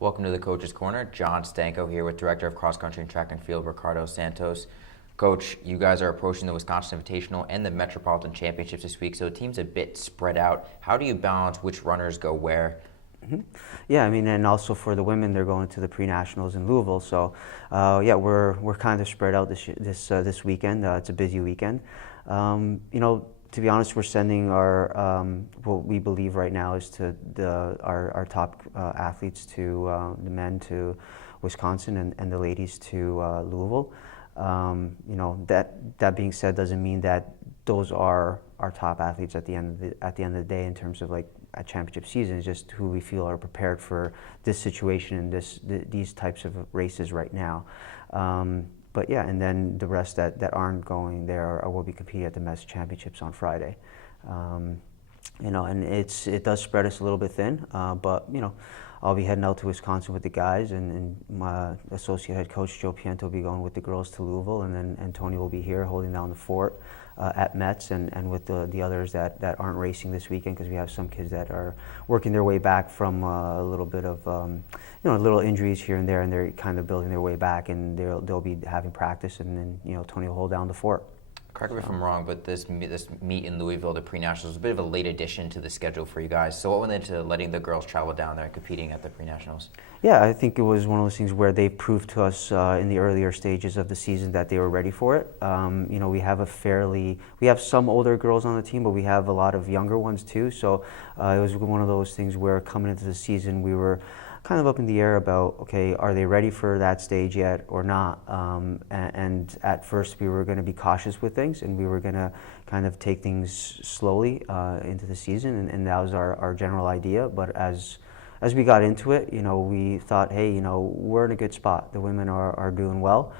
Welcome to the Coach's Corner. John Stanko here with Director of Cross Country and Track and Field, Ricardo Santos. Coach, you guys are approaching the Wisconsin Invitational and the Metropolitan Championships this week, so the team's a bit spread out. How do you balance which runners go where? Yeah, I mean, and also for the women, they're going to the pre-nationals in Louisville. So, we're kind of spread out this weekend. It's a busy weekend. To be honest, we're sending our what we believe right now is to our top athletes to the men to Wisconsin and the ladies to Louisville. That being said, doesn't mean that those are our top athletes at the end of the day in terms of like a championship season. Is just who we feel are prepared for this situation and these types of races right now. But yeah, and then the rest that aren't going there will be competing at the Mets Championships on Friday. And it does spread us a little bit thin, but I'll be heading out to Wisconsin with the guys, and my associate head coach Joe Piento will be going with the girls to Louisville, and Tony will be here holding down the fort at Mets, and with the others that aren't racing this weekend, because we have some kids that are working their way back from a little bit of little injuries here and there, and they're kind of building their way back, and they'll be having practice, and then Tony will hold down the fort. Correct me if I'm wrong, but this meet in Louisville, the pre-nationals, was a bit of a late addition to the schedule for you guys. So what went into letting the girls travel down there and competing at the pre-nationals? Yeah, I think it was one of those things where they proved to us in the earlier stages of the season that they were ready for it. We have some older girls on the team, but we have a lot of younger ones too. So it was one of those things where coming into the season, we were kind of up in the air about, okay, are they ready for that stage yet or not? And at first we were going to be cautious with things, and we were going to kind of take things slowly into the season, and that was our general idea. But as we got into it, we thought, hey, we're in a good spot. The women are doing well.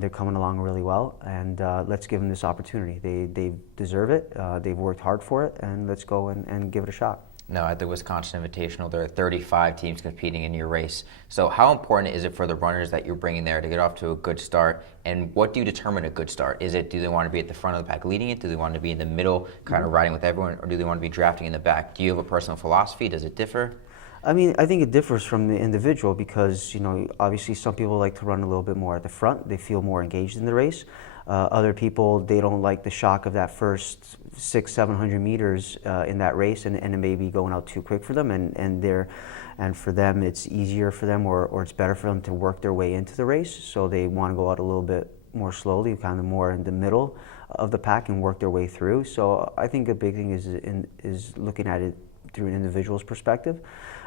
They're coming along really well, and let's give them this opportunity. They deserve it. They've worked hard for it, and let's go and give it a shot. Now, at the Wisconsin Invitational, there are 35 teams competing in your race. So how important is it for the runners that you're bringing there to get off to a good start? And what do you determine a good start? Do they want to be at the front of the pack leading it? Do they want to be in the middle, kind of riding with everyone? Or do they want to be drafting in the back? Do you have a personal philosophy? Does it differ? I mean, I think it differs from the individual because, obviously some people like to run a little bit more at the front. They feel more engaged in the race. Other people, they don't like the shock of that first 600-700 meters in that race, and it may be going out too quick for them, and for them it's easier for them or it's better for them to work their way into the race, so they want to go out a little bit more slowly, kind of more in the middle of the pack and work their way through. So I think a big thing is looking at it through an individual's perspective.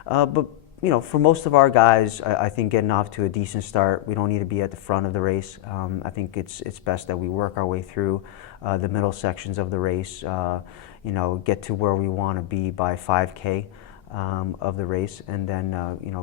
But for most of our guys, I think getting off to a decent start, we don't need to be at the front of the race. I think it's best that we work our way through the middle sections of the race, get to where we want to be by 5K of the race, and then,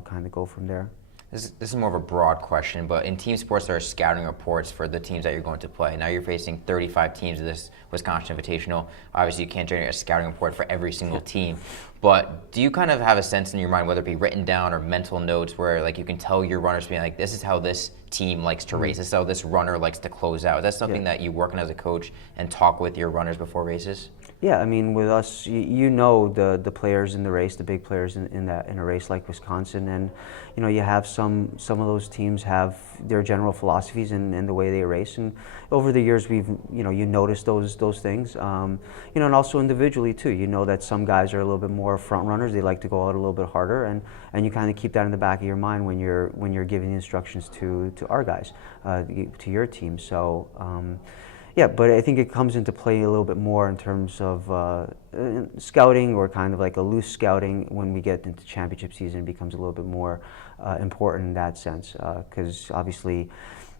kind of go from there. This is more of a broad question, but in team sports, there are scouting reports for the teams that you're going to play. Now you're facing 35 teams in this Wisconsin Invitational. Obviously, you can't generate a scouting report for every single team, but do you kind of have a sense in your mind, whether it be written down or mental notes, where like you can tell your runners being like, this is how this team likes to race, this is how this runner likes to close out? Is that something that you work on as a coach and talk with your runners before races? Yeah, I mean, with us, the players in the race, the big players in a race like Wisconsin, and you have some of those teams have their general philosophies and the way they race, and over the years we've you notice those things, and also individually too. That some guys are a little bit more front runners; they like to go out a little bit harder, and you kind of keep that in the back of your mind when you're giving the instructions to our guys, to your team. So. Yeah, but I think it comes into play a little bit more in terms of scouting, or kind of like a loose scouting when we get into championship season. It becomes a little bit more important in that sense, because obviously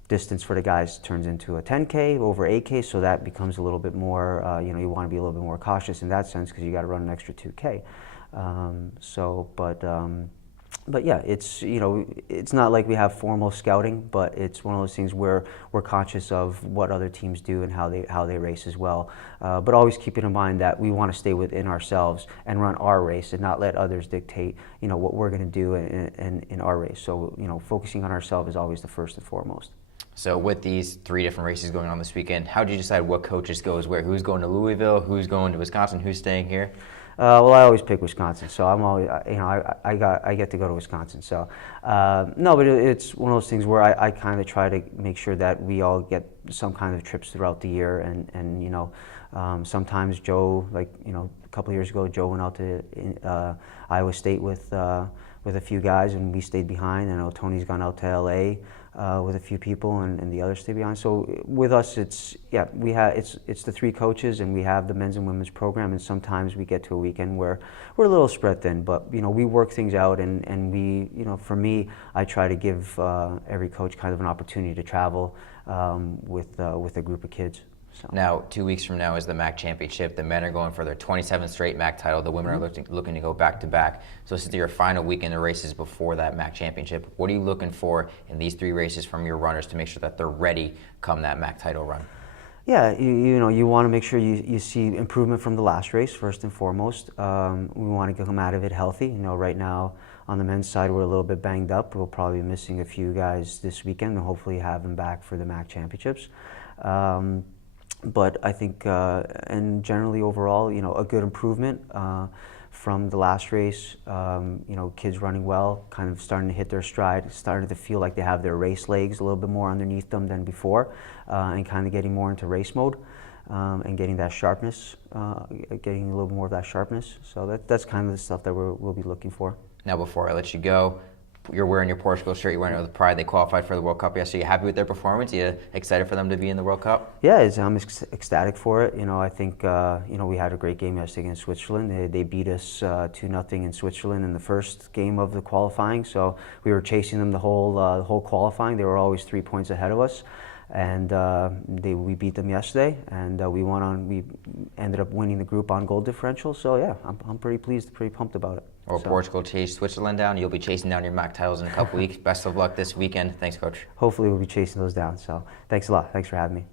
distance for the guys turns into a 10K over 8K, so that becomes a little bit more, you want to be a little bit more cautious in that sense because you got to run an extra 2K. But yeah, it's not like we have formal scouting, but it's one of those things where we're conscious of what other teams do and how they race as well. But always keeping in mind that we want to stay within ourselves and run our race and not let others dictate, what we're going to do in our race. So, focusing on ourselves is always the first and foremost. So with these 3 different races going on this weekend, how did you decide what coaches goes where? Who's going to Louisville? Who's going to Wisconsin? Who's staying here? Well, I always pick Wisconsin, so I'm always, I get to go to Wisconsin. So, no, but it's one of those things where I kind of try to make sure that we all get some kind of trips throughout the year, and sometimes Joe, like a couple of years ago, Joe went out to Iowa State with a few guys, and we stayed behind. I know Tony's gone out to LA with a few people, and the others stay behind. So with us, it's the three coaches, and we have the men's and women's program, and sometimes we get to a weekend where we're a little spread thin, but we work things out, and we, for me, I try to give every coach kind of an opportunity to travel with a group of kids. So. Now, 2 weeks from now is the MAC championship. The men are going for their 27th straight MAC title. The women are looking to go back to back. So this is your final weekend of races before that MAC championship. What are you looking for in these 3 races from your runners to make sure that they're ready come that MAC title run? Yeah, you want to make sure you see improvement from the last race first and foremost. We want to come out of it healthy. Right now on the men's side we're a little bit banged up. We'll probably be missing a few guys this weekend, and hopefully have them back for the MAC championships. But I think, and generally overall, a good improvement from the last race. Kids running well, kind of starting to hit their stride, starting to feel like they have their race legs a little bit more underneath them than before, and kind of getting more into race mode, and getting that sharpness, getting a little more of that sharpness. So that's kind of the stuff that we'll be looking for. Now, before I let you go, you're wearing your Portugal shirt, you're wearing it with pride. They qualified for the World Cup yesterday. You happy with their performance? You excited for them to be in the World Cup? Yeah, I'm ecstatic for it. I think we had a great game yesterday against Switzerland. They beat us 2-0 in Switzerland in the first game of the qualifying. So we were chasing them the whole qualifying. They were always 3 points ahead of us, and we beat them yesterday. And we ended up winning the group on goal differential. So yeah, I'm pretty pleased, pretty pumped about it. Or Portugal chased Switzerland down. You'll be chasing down your MAC titles in a couple weeks. Best of luck this weekend. Thanks, Coach. Hopefully we'll be chasing those down. So thanks a lot. Thanks for having me.